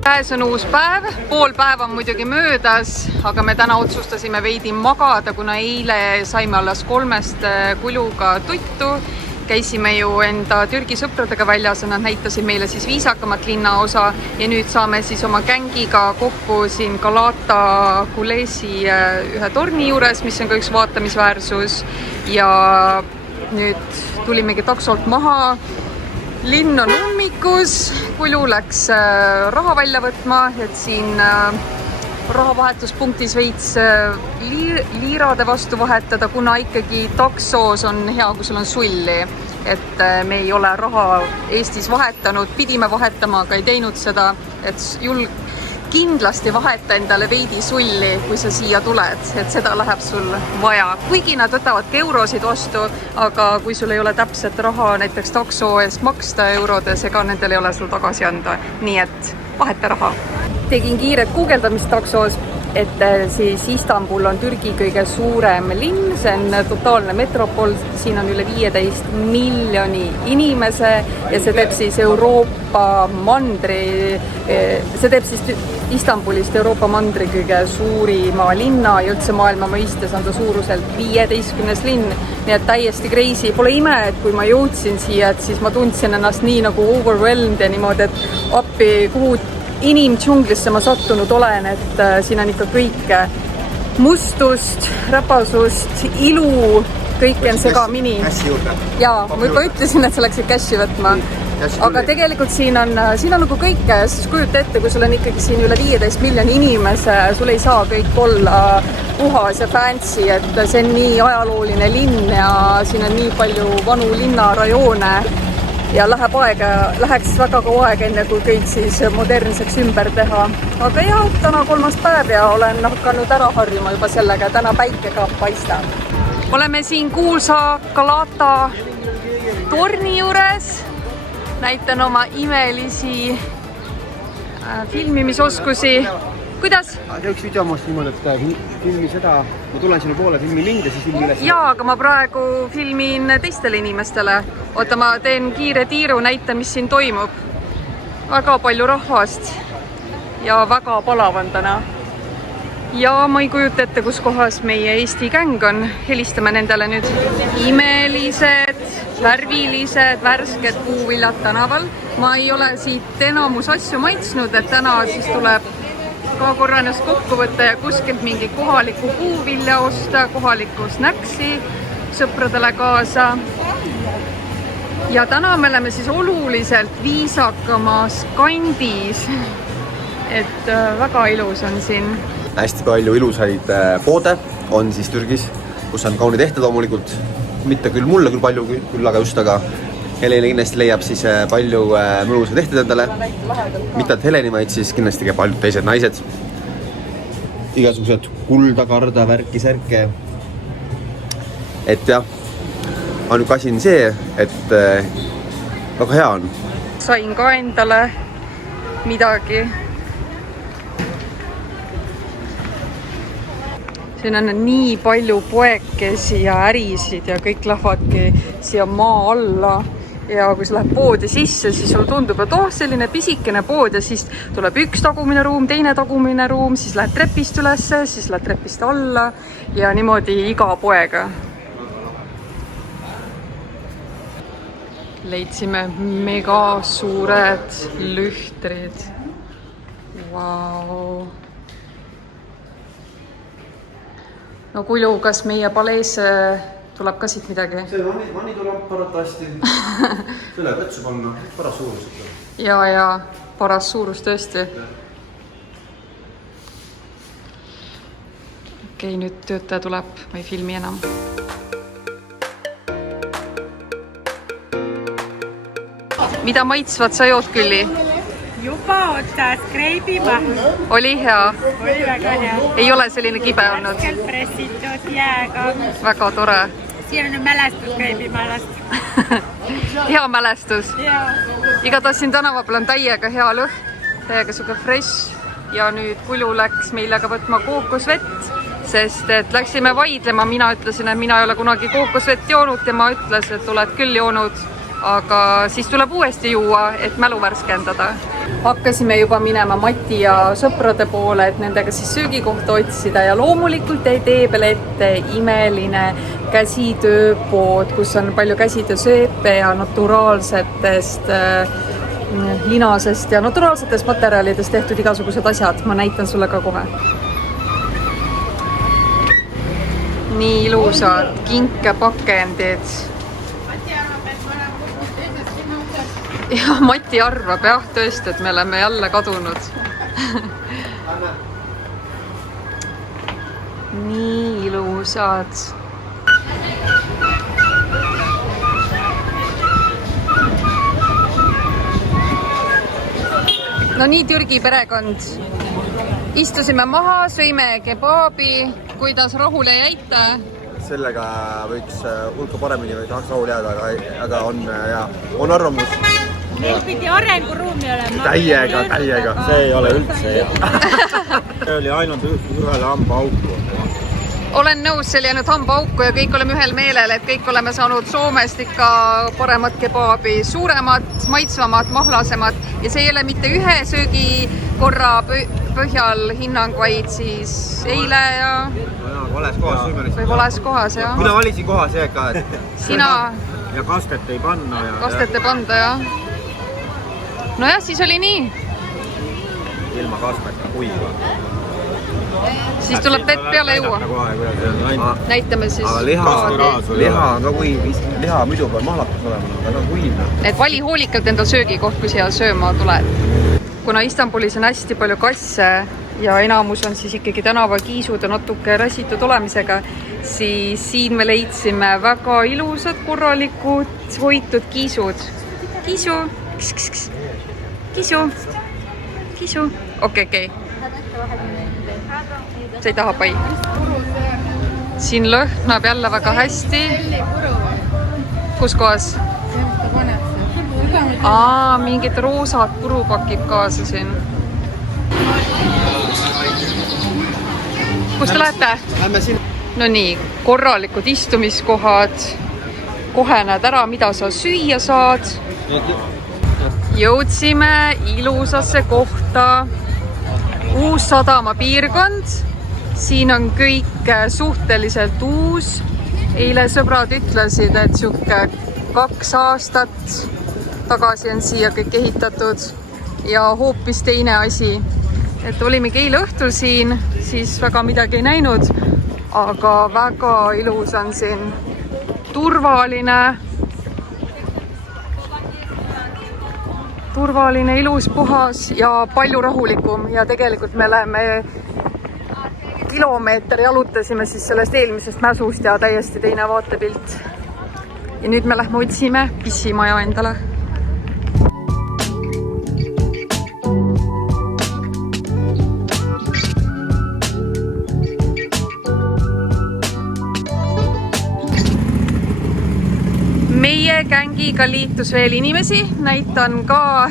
Käes on uus päev, pool päeva on muidugi möödas, aga me täna otsustasime veidi magada, kuna eile saime alles 3 Kuljuga tuttu. Käisime ju enda Türgi sõpradega väljas ja nad näitasid meile siis viisakamat linnaosa ja nüüd saame siis oma gängiga kokku siin Galata Kulesi ühe torni juures, mis on ka üks vaatamisväärsus ja nüüd tulimegi taksolt maha. Linn on ummikus, Kulju läks raha välja võtma, et siin rahavahetuspunktis veits liirade vastu vahetada, kuna ikkagi taksos on hea, kui sul on sulli. Et me ei ole raha Eestis vahetanud, pidime vahetama, aga ei teinud seda, et kindlasti vaheta endale veidi sulli, kui sa siia tuled, et seda läheb sul vaja. Kuigi nad võtavad eurosid vastu, aga kui sul ei ole täpset raha näiteks takso eest maksta eurodes, ega nendel ei ole sul tagasi anda. Nii et vaheta raha. Tegin kiiret guugeldamist taksos, et siis Istanbul on Türgi kõige suurem linn, see on totaalne metropol, siin on üle 15 miljoni inimese ja see teeb siis Euroopa mandri, see teeb siis Istanbulist Euroopa mandri kõige suurima linna ja üldse maailma mõistes on ta suuruselt 15. linn, nii et täiesti crazy. Pole ime, et kui ma jõudsin siia, et siis ma tundsin ennast nii nagu overwhelmed ja niimoodi, et appi kuhu inimdžunglisse ma sattunud olen, et siin on ikka kõike mustust, räpasust, ilu, kõik on segamini. Jaa, ma juba ütlesin, et sa läksid kässi võtma. Aga tegelikult siin on nagu kõike, siis kujuta ette, kui sul on ikkagi siin üle 15 miljoni inimese, sul ei saa kõik olla puhas ja fancy, et see on nii ajalooline linn ja siin on nii palju vanu linnarajoone ja läheks väga kaua aega enne, kui kõik siis modernseks ümber teha. Aga jah, täna 3. päev ja olen hakanud ära harjuma juba sellega, täna päike ka paistab. Oleme siin kuulsa Galata torni juures. Näitan oma imelisi filmimisoskusi. Kuidas? Üks video muust niimoodi, et filmi seda, ma tulen sinu poole, filmi mind ja siis filmi üles. Jaa, aga ma praegu filmin teistele inimestele. Oota, ma teen kiire tiiru, näitan, mis siin toimub. Väga palju rahvast ja väga palav on täna. Ja ma ei kujuta ette, kus kohas meie Eesti gäng on. Helistame nendele nüüd. Imelised, värvilised, värsked puuviljad tänaval. Ma ei ole siit enamus asju maitsnud, et täna siis tuleb ka korra ennast kokku võtta ja kuskilt mingi kohaliku puuvilja osta, kohaliku snäksi sõpradele kaasa. Ja täna me oleme siis oluliselt viisakamas kandis, et väga ilus on siin. Hästi palju ilusaid poode on siis Türgis, kus on kaunid ehted loomulikult. Mitte küll mulle küll palju, küll aga just, aga Heleni kindlasti leiab siis palju mõnusaid ehted endale. Mitte et Heleni, vaid siis kindlasti ka paljud teised naised. Igasugused kulda, karda, värki, särke. Et jah, ainuke asi on see, et väga hea on. Sain ka endale midagi. Siin on nii palju poekesi ja ärisid ja kõik lähevadki siia maa alla. Ja kui sa lähed poodi sisse, siis sul tundub, et selline pisikene pood ja siis tuleb üks tagumine ruum, teine tagumine ruum, siis lähed trepist ülesse, siis lähed trepist alla ja niimoodi iga poega. Leidsime mega suured lühtrid. Vau. No Kulju, kas meie paleesse tuleb ka siit midagi? See vani tuleb paratasti. Selle vetsu panna, paras suurus. Ja paras suurus tõesti. Okei, nüüd töötaja tuleb, ma ei filmi enam. Mida maitsvad sa jood külli? Juba otsas kreibimahu. Oli hea? Oli väga hea. Ei ole selline kibe olnud? Värskelt pressitud jääga. Väga tore. Siin on mälestus kreibimaalast. Hea mälestus. Ja. Igatahes siin tänava peal on täiega hea lõhn. Täiega suke fresh. Ja nüüd Kulju läks meile võtma kookosvett, sest et läksime vaidlema. Mina ütlesin, et mina ei ole kunagi kookosvett joonud ja ma ütles, et oled küll joonud. aga siis tuleb uuesti juua, et mälu värskendada. Hakkasime juba minema Mati ja sõprade poole, et nendega siis söögikohta otsida ja loomulikult jäi tee peale ette imeline käsitööpood, kus on palju käsitöösööpe ja naturaalsetest linasest ja naturaalsetest materjalidest tehtud igasugused asjad. Ma näitan sulle ka kohe. Nii ilusad kinkepakendid. Ja Mati arvab jah tõesti, et me oleme jälle kadunud. Nii ilusad. No nii Türgi perekond. Istusime maha, sõime kebaabi. Kuidas rahule jäite? Sellega võiks hulka paremini või tahaks rahul jääda, aga on arvamus. Meil pidi arenguruumi olema. Täiega. See ei ole üldse hea. See oli ainult ühele hamba auku. Olen nõus, see oli ainult hamba auku ja kõik oleme ühel meelel, et kõik oleme saanud Soomest ikka paremat kebaabi, suuremat, maitsvamat, mahlasemat ja see ei ole mitte ühe söögikorra põhjal hinnang, vaid siis eile ja Vales kohas sõime. või vales kohas, jah. Mina valisin koha seega, et Sina ja kastet ei panna. kastet ei panda, jah. Nojah, siis oli nii. Ilma kastmeta kuiva. Siis tuleb vett peale juua. Näitame siis. Aga liha on ka kuiv. Liha muidu peab mahlakas olema, aga ta on kuiv. Et vali hoolikalt enda söögikoht, kui siia sööma tuled. Kuna Istanbulis on hästi palju kasse ja enamus on siis ikkagi tänavakiisud ja natuke räsitud olemisega, siis siin me leidsime väga ilusad, korralikud, hoitud kiisud. Kiisu, kiisu. Okei. Sa ei taha pai. Siin lõhnab jälle väga hästi. Kus kohas? Mingid roosad puru pakib kaasa siin. Kus te lähete? Lähme siin. No nii, korralikud istumiskohad. Kohe näed ära, mida sa süüa saad. Jõudsime ilusasse kohta. Uus sadama piirkond. Siin on kõik suhteliselt uus. Eile sõbrad ütlesid, et siuke 2 aastat tagasi on siia kõik ehitatud ja hoopis teine asi. Et olimegi eile õhtul siin, siis väga midagi ei näinud, aga väga ilus on siin. Turvaline, ilus, puhas ja palju rahulikum ja tegelikult me läheme kilomeeter jalutasime siis sellest eelmisest mäsust ja täiesti teine vaatepilt. Ja nüüd me lähme otsime pissimaja endale. Meie gängiga liitus veel inimesi, näitan ka,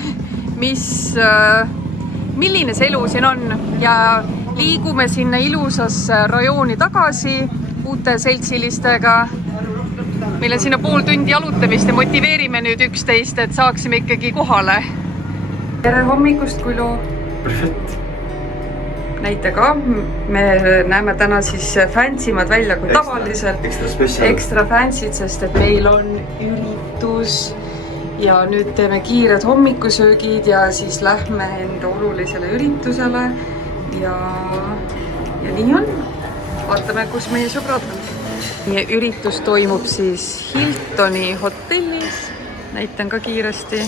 milline see elu siin on ja liigume sinna ilusasse rajooni tagasi uute seltsilistega. Meil on sinna pool tundi jalutamist ja motiveerime nüüd 11, et saaksime ikkagi kohale. Tere hommikust, Kulu! Näite ka, me näeme täna siis fansimad välja kui tavaliselt. Ekstra fansid, sest et meil on üritus ja nüüd teeme kiired hommikusöögid ja siis lähme enda olulisele üritusele ja nii on. Vaatame, kus meie sõbrad on. Meie üritus toimub siis Hiltoni hotellis. Näitan ka kiiresti.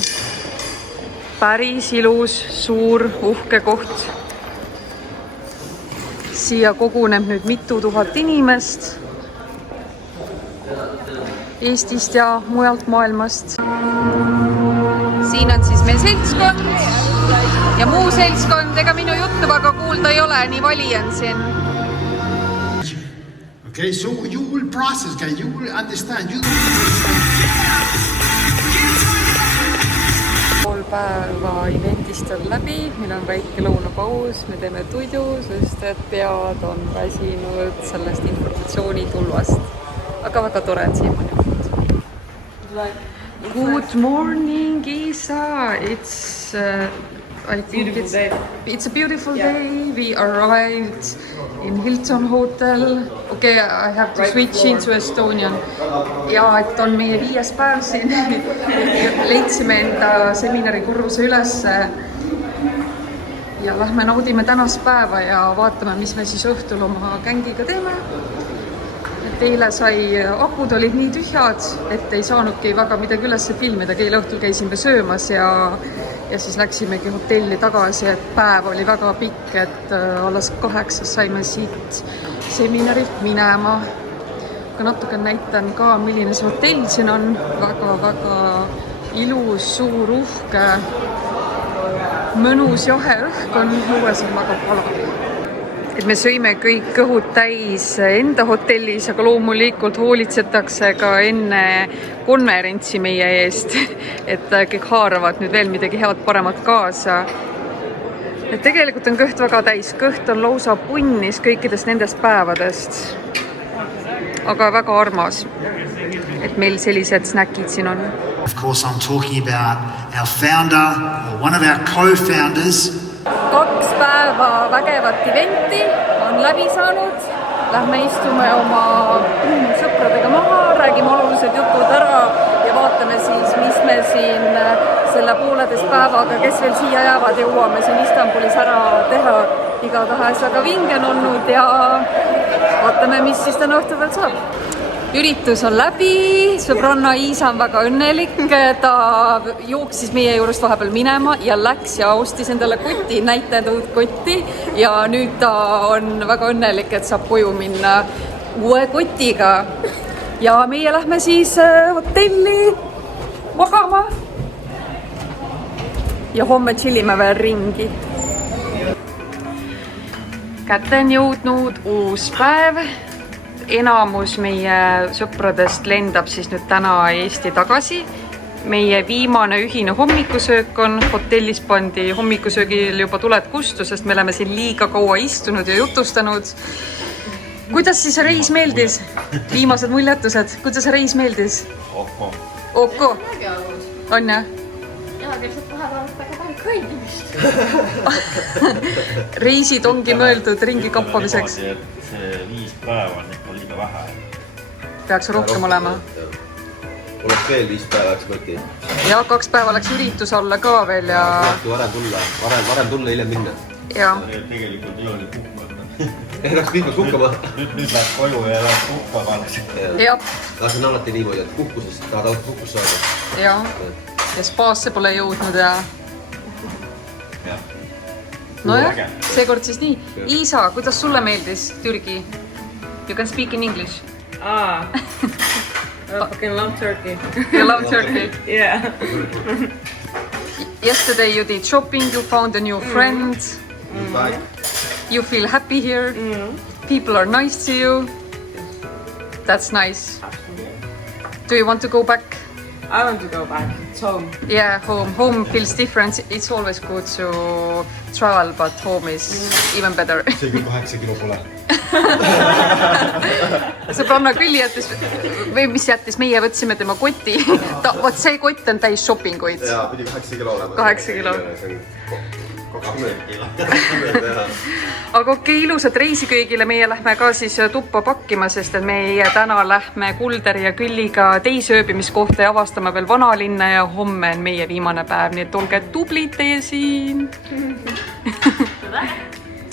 Päris ilus, suur, uhke koht. Siia koguneb nüüd mitu tuhat inimest Eestist ja mujalt maailmast. Siin on siis meil seltskond ja muu seltskond, ega minu juttu väga kuulda ei ole, nii vali on siin. Okay, so you will process, guys. You will understand. Pool päeva eventist on läbi, meil on väike lõunapaus, me teeme tuidu, sest et pead on väsinud sellest informatsioonitulvast. Aga väga tore, et siiamaani olnud. Good morning, Isa. It's I think it's a beautiful day. We arrived in Hilton Hotel. Okay, I have to switch into Estonian. Ja et on meie 5. päev siin. Leidsime enda seminari korruse ülesse. Ja lähme naudime tänast päeva ja vaatame, mis me siis õhtul oma gängiga teeme. Et eile sai, akud olid nii tühjad, et ei saanudki väga midagi üles filmida. Eile õhtul käisime söömas ja siis läksimegi hotelli tagasi, et päev oli väga pikk, et alles 8 saime siit seminarilt minema. Aga natuke näitan ka, milline see hotell siin on. Väga ilus, suur, uhke, mõnus jahe õhk on, õues on väga palav. Et me sõime kõik kõhud täis enda hotellis, aga loomulikult hoolitsetakse ka enne konverentsi meie eest, et kõik haaravad nüüd veel midagi head paremat kaasa. Et tegelikult on kõht väga täis, kõht on lausa punnis kõikidest nendest päevadest, aga väga armas, et meil sellised snäkid siin on. Of course, I'm talking about our founder, or one of our co-founders. 2 päeva vägevat eventi on läbi saanud. Lähme istume oma sõpradega maha, räägime olulised jutud ära ja vaatame siis, mis me siin selle 1,5 päevaga, kes veel siia jäävad, jõuame siin Istanbulis ära teha. Igatahes väga vinge on olnud ja vaatame, mis siis täna õhtul veel saab. Üritus on läbi, sõbranna Iisa on väga õnnelik, ta jooksis meie juurest vahepeal minema ja läks ja ostis endale kotti, näitajad uut kotti ja nüüd ta on väga õnnelik, et saab koju minna uue kotiga. Ja meie lähme siis hotelli magama ja homme chillime veel ringi. Kätte on jõudnud uus päev. Enamus meie sõpradest lendab siis nüüd täna Eesti tagasi. Meie viimane ühine hommikusöök on, hotellis pandi hommikusöögil juba tuled kustu, sest me oleme siin liiga kaua istunud ja jutustanud. Kuidas siis reis meeldis? Viimased muljetused, kuidas reis meeldis? Oko. On jah? Jaa, lihtsalt vahepeal väga palju kõigimist. Reisid ongi mõeldud ringi kappamiseks. See 5 päeva on ikka liiga vähe. Peaks rohkem olema. Oleks veel 5 päeva läks võtti. Ja 2 päeva läks üritus alla ka veel ja... Varem tulla, hiljem minna. Ja. Tegelikult ei ole puhkata. Läks pihmas puhkama. Nüüd läks koju ja läks puhkama. Ja. See on alati niimoodi, et puhkusest tahad alati puhkust saada. Ja. Ja spaasse pole jõudnud ja... No jah, seekord siis nii. Iisa, kuidas sulle meeldis Türgi? You can speak in English. I fucking love Turkey. You love Turkey? Yeah. Yesterday you did shopping, you found a new friend. You feel happy here. People are nice to you. That's nice. Do you want to go back? I want to go back. It's home. Yeah, home. Home feels different. It's always good to travel, but home is even better. See küll 8 kilo pole. Sõbranna küll jättis, või mis jättis, meie võtsime tema koti. Vot see kott on täis shoppinguid. Jaa, pidi 8 kilo olema. 8 kilo. Aga okei, ilusat reisi kõigile. Meie lähme ka siis tuppa pakkima, sest et meie täna lähme Kulderi ja Külliga teisööbimiskohta ja avastame veel vanalinna ja homme on meie viimane päev, nii et olge tublid teie siin.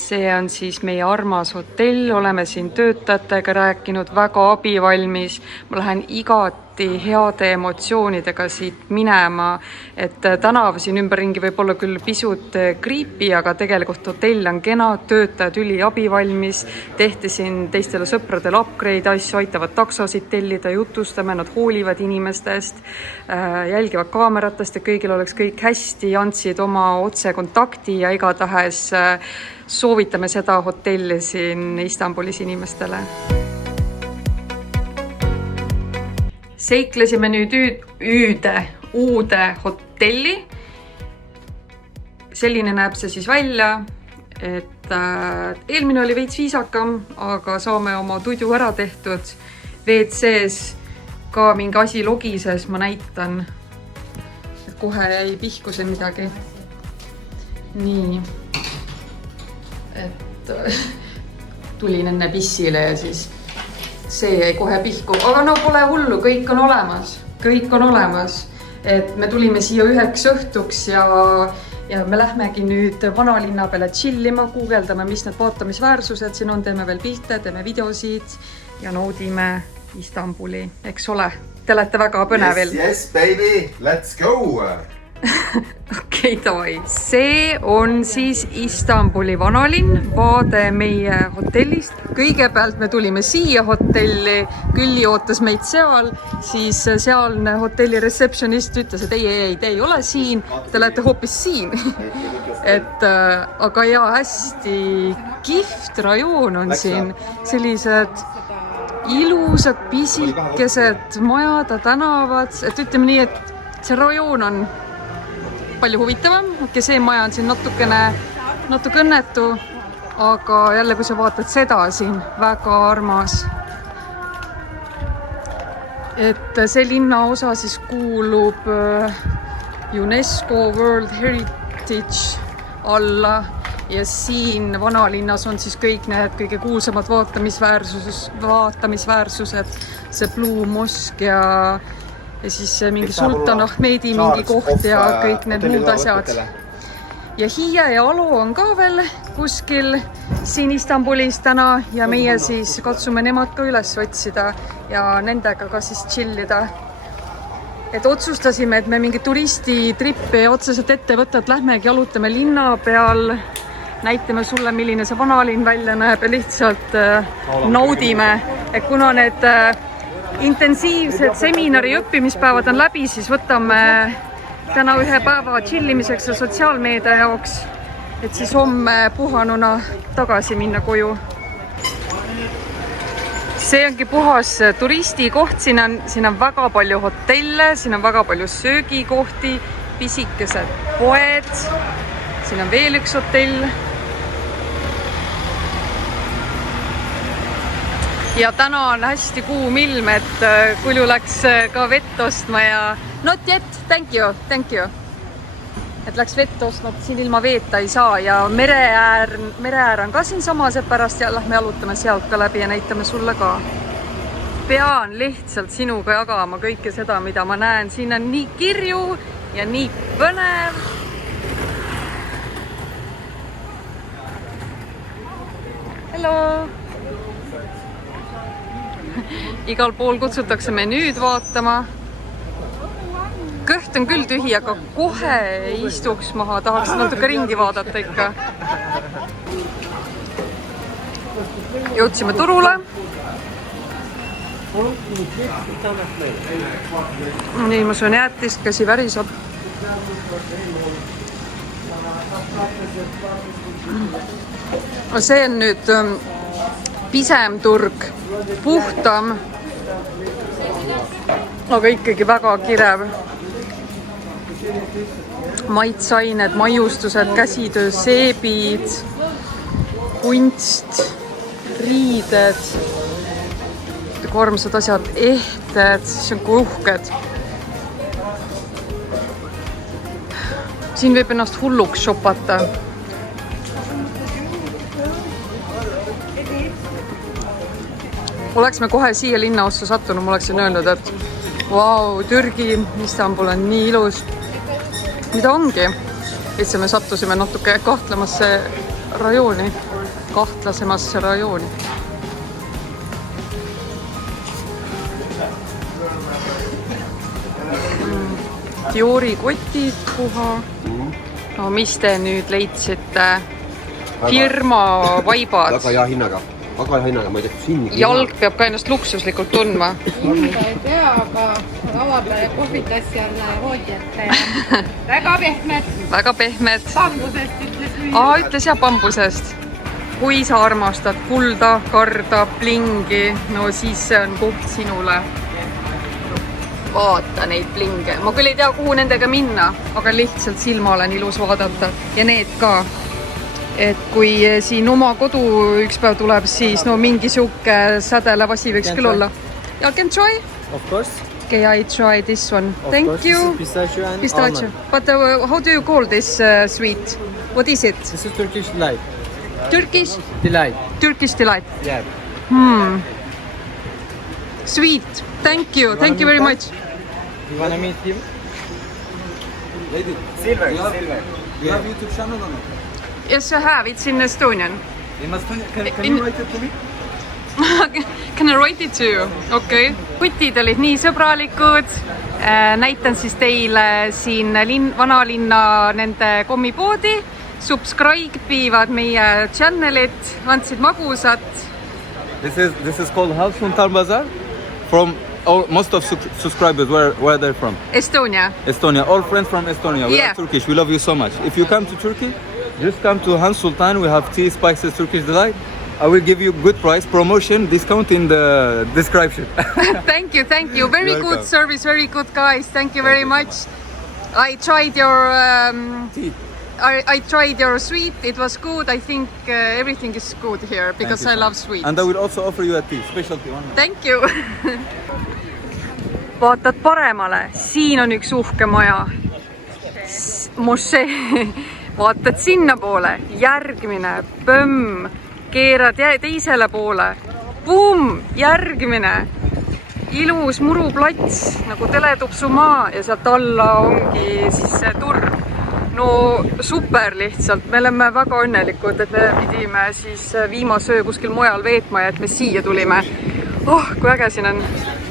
See on siis meie armas hotell, oleme siin töötajatega rääkinud, väga abivalmis. Ma lähen igati heade emotsioonidega siit minema, et tänav siin ümberringi võib olla küll pisut creepy, aga tegelikult hotell on kena, töötajad üli abivalmis, tehti siin teistele sõpradele upgrade asju, aitavad taksosid tellida, jutustame, nad hoolivad inimestest, jälgivad kaameratest ja kõigil oleks kõik hästi, andsid oma otsekontakti ja igatahes soovitame seda hotelli siin Istanbulis inimestele. Seiklesime nüüd uude hotelli. Selline näeb see siis välja, et eelmine oli veits viisakam, aga saame oma tudu ära tehtud. WC-s ka mingi asi logises, ma näitan. Et kohe ei pihku see midagi. Nii. Et tulin enne pissile ja siis see jäi kohe pihku. Aga no pole hullu, kõik on olemas. Kõik on olemas. Et me tulime siia 1 õhtuks ja me lähmegi nüüd vanalinna peale chillima, guugeldame, mis need vaatamisväärsused siin on, teeme veel pilte, teeme videosid ja naudime Istanbuli, eks ole. Te olete väga põnevil. Yes, baby, let's go! Okei, davai. See on siis Istanbuli vanalinn, vaade meie hotellist. Kõigepealt me tulime siia hotelli, Külli ootas meid seal, siis sealne hotelli receptionist ütles, et ei, te ei ole siin, te olete hoopis siin. Aga jaa, hästi kihvt rajoon on siin, sellised ilusad pisikesed majad ja tänavad, et ütleme nii, et see rajoon on palju huvitavam. Okei, see maja on siin natuke õnnetu, aga jälle, kui sa vaatad seda siin, väga armas. Et see linnaosa siis kuulub UNESCO World Heritage alla ja siin vanalinnas on siis kõik need kõige kuulsamad vaatamisväärsused, see Blue Mosque ja siis mingi Sultan Ahmedi mingi koht ja kõik need muud asjad. Ja Hiie ja Alo on ka veel kuskil siin Istanbulis täna ja meie siis katsume nemad ka üles otsida ja nendega ka siis chillida. Et otsustasime, et me mingi turistitrippi otseselt ette võtta, et lähmegi jalutame linna peal, näitame sulle, milline see vanalinn välja näeb ja lihtsalt naudime. Et kuna need intensiivsed seminari õppimispäevad on läbi, siis võtame täna 1 päeva chillimiseks ja sotsiaalmeedia jaoks, et siis homme puhanuna tagasi minna koju. See ongi puhas turistikoht, siin on väga palju hotelle, siin on väga palju söögikohti, pisikesed poed, siin on veel üks hotell. Ja täna on hästi kuum ilm, et Kulju läks ka vett ostma ja not yet, thank you. Et läks vett ostma, et siin ilma veeta ei saa ja mereäär on ka siin samas, et pärast lähme jalutame sealt ka läbi ja näitame sulle ka. Pean lihtsalt sinuga jagama kõike seda, mida ma näen. Siin on nii kirju ja nii põnev. Hello! Igal pool kutsutakse menüüd vaatama. Kõht on küll tühi, aga kohe istuks maha, tahaks natuke ringi vaadata ikka. Jõudsime turule. Nii, ma söön jäätist, käsi värisab. See on nüüd pisem turg, puhtam, aga ikkagi väga kirev. Maitsained, maiustused, käsitöö, seebid, kunst, riided, armsad asjad, ehted, siis on uhked. Siin võib ennast hulluks shopata. Oleks me kohe siia linnaossa sattunud, ma oleksin öelnud, et vau, Türgi, Istanbul on nii ilus. Mida ongi? Lihtsalt me sattusime natuke kahtlasemasse rajooni. Diori kotid puha. No mis te nüüd leidsite? Firma vaibad. Väga hea hinnaga. Väga hea hinnaga, ma ei tea, kus hinni. Jalg peab ka ennast luksuslikult tundma. Hinda ei tea, aga laua peale kohvitassi on voodijate. Väga pehmed. Väga pehmed. Bambusest ütles müüa. Ütles jah bambusest. Kui sa armastad kulda, karda, plingi, no siis see on koht sinule. Vaata neid plinge. Ma küll ei tea, kuhu nendega minna, aga lihtsalt silmale on ilus vaadata. Ja need ka. Et kui siin oma kodu üks päev tuleb, siis no mingi siuke sädelev asi võiks küll olla. Ja can try? Of course. Okay, I try this one. Of Thank course. you. This is pistachio and Pistachio. almond. But how do you call this sweet? What is it? This is Turkish delight. Turkish? Delight. Turkish delight. Yeah. Sweet. Thank you. Thank you very much. You wanna meet him? Silver. You have YouTube channel on it? Yes, I have. It's in Estonian. Can you write it to me? Can I write it to you? Okei. Kutid olid nii sõbralikud. Näitan siis teile siin vanalinna nende kommipoodi. Subscribe'ivad meie channelit, andsid magusat. This is called Halsun Bazaar. From most of subscribers, where they're from? Estonia. Estonia. All friends from Estonia. We Yeah. are Turkish. We love you so much. If you come to Turkey, just come to Hans Sultan. We have tea, spices, Turkish delight. I will give you good price, promotion, discount in the description. Thank you, thank you. Very You're good welcome. service, very good guys. Thank you very much. I tried your Tea. I tried your sweet. It was good. I think everything is good here because I love sweet. And I will also offer you a tea, specialty one. Thank you. Vaatad paremale, siin on üks uhke maja. Mošee. Vaatad sinnapoole, järgmine, põmm, keerad teisele poole, pumm, järgmine. Ilus muruplats nagu teletupsumaa ja sealt alla ongi siis see turg. No super lihtsalt, me oleme väga õnnelikud, et me pidime siis viimase öö kuskil mujal veetma ja et me siia tulime. Kui äge siin on.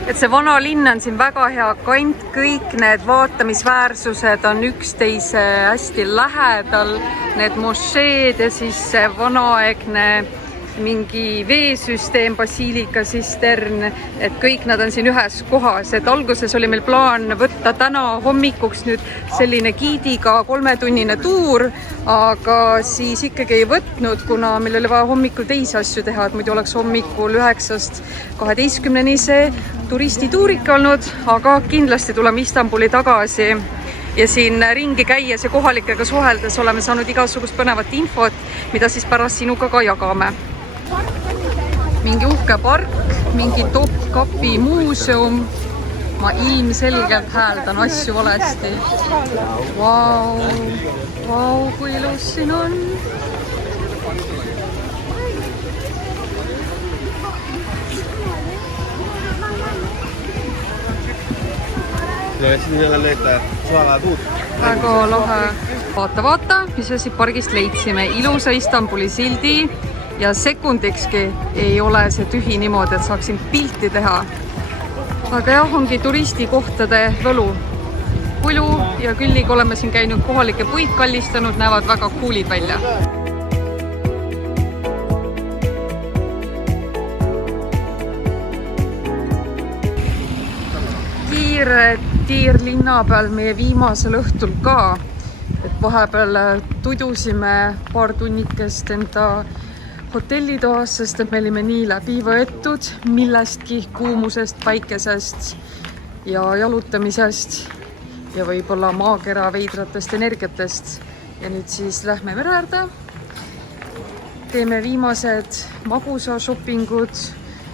Et see vana linn on siin väga hea kant, kõik need vaatamisväärsused on üksteise hästi lähedal, need mošeed ja siis see vanaaegne mingi veesüsteem, basiilika sistern, et kõik nad on siin ühes kohas, et alguses oli meil plaan võtta täna hommikuks nüüd selline giidiga 3-tunnine tuur, aga siis ikkagi ei võtnud, kuna meil oli vaja hommikul teisi asju teha, et muidu oleks hommikul 9-st 12-ni see turistituurik olnud, aga kindlasti tuleme Istanbuli tagasi ja siin ringi käies ja kohalikega suheldes oleme saanud igasugust põnevat infot, mida siis pärast sinuga ka jagame. Mingi uhke park, mingi Topkapi muuseum. Ma ilmselgelt hääldan asju valesti. Vau, kui ilus siin on. Väga lahe. Vaata, mis me siit pargist leidsime. Ilusa Istanbuli sildi. Ja sekundikski ei ole see tühi niimoodi, et saaksin pilti teha. Aga jah, ongi turistikohtade võlu. Kulu ja Külliga oleme siin käinud kohalike puid kallistanud, näevad väga coolid välja. Kiire tiir linna peal meie viimasel õhtul ka. Et vahepeal tudusime paar tunnikest enda hotellitoas, sest et me olime nii läbi võetud millestki kuumusest, päikesest ja jalutamisest ja võib-olla maakera veidratest energiatest. Ja nüüd siis lähme mere äärde, teeme viimased magusa shoppingud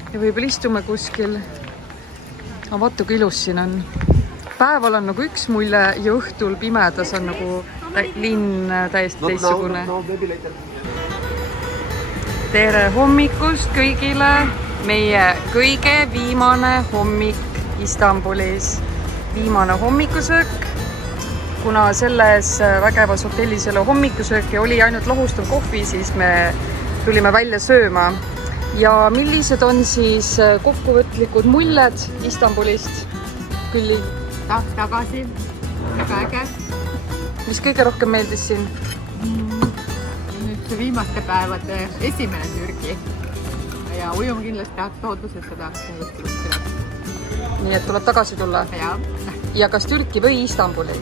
ja võib-olla istume kuskil. Aga vaata, kui ilus siin on. Päeval on nagu üks mulje ja õhtul pimedas on nagu linn täiesti teistsugune. Tere hommikust kõigile! Meie kõige viimane hommik Istanbulis. Viimane hommikusöök. Kuna selles vägevas hotellis ei ole hommikusööki, oli ainult lahustav kohvi, siis me tulime välja sööma. Ja millised on siis kokkuvõtlikud muljed Istanbulist? Külli? Tahaks tagasi. Väga äge. Mis kõige rohkem meeldis siin? Viimaste päevade esimene Türgi ja ujuma kindlasti tahaks tohutuselt seda kindlasti. Nii et tuleb tagasi tulla? Ja kas Türki või Istanbuli?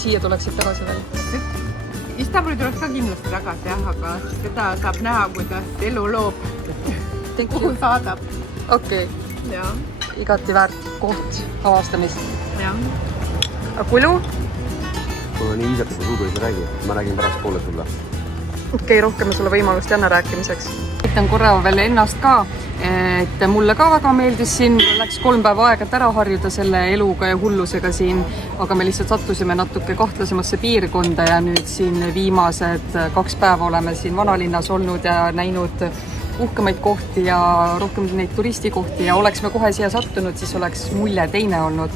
Siia tuleksid tagasi veel? Istanbuli tuleks ka kindlasti tagasi, aga seda saab näha, kuidas elu loob, kuhu saadab. Okei. Igati väärt koht avastamist. Aga Kulu? Mul on nii viisakas, kui suudu ei räägi. Ma räägin pärast poole sulle. okei, rohkem ma sulle võimalust ei anna rääkimiseks. Ütlen korra veel ennast ka, et mulle ka väga meeldis siin, läks 3 päeva aega, et ära harjuda selle eluga ja hullusega siin, aga me lihtsalt sattusime natuke kahtlasemasse piirkonda ja nüüd siin viimased 2 päeva oleme siin vanalinnas olnud ja näinud uhkemaid kohti ja rohkem neid turistikohti ja oleks me kohe siia sattunud, siis oleks mulje teine olnud.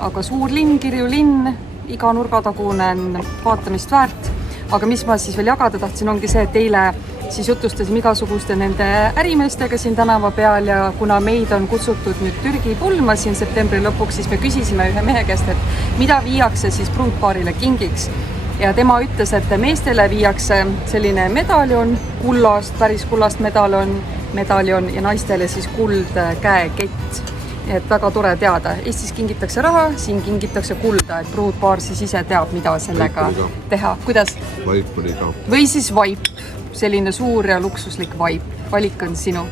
Aga suur linn, kirju linn, iga nurgatagune on vaatamist väärt. Aga mis ma siis veel jagada tahtsin, ongi see, et eile siis jutustasime igasuguste nende ärimeestega siin tänava peal ja kuna meid on kutsutud nüüd Türgi pulma siin septembri lõpuks, siis me küsisime ühe mehe käest, et mida viiakse siis pruutpaarile kingiks. Ja tema ütles, et meestele viiakse selline medaljon kullast, päris kullast medaljon ja naistele siis kuld käekett. Et väga tore teada. Eestis kingitakse raha, siin kingitakse kulda, et pruutpaar siis ise teab, mida sellega teha. Kuidas? Vaip oli ka. Või siis vaip, selline suur ja luksuslik vaip. Valik on sinu.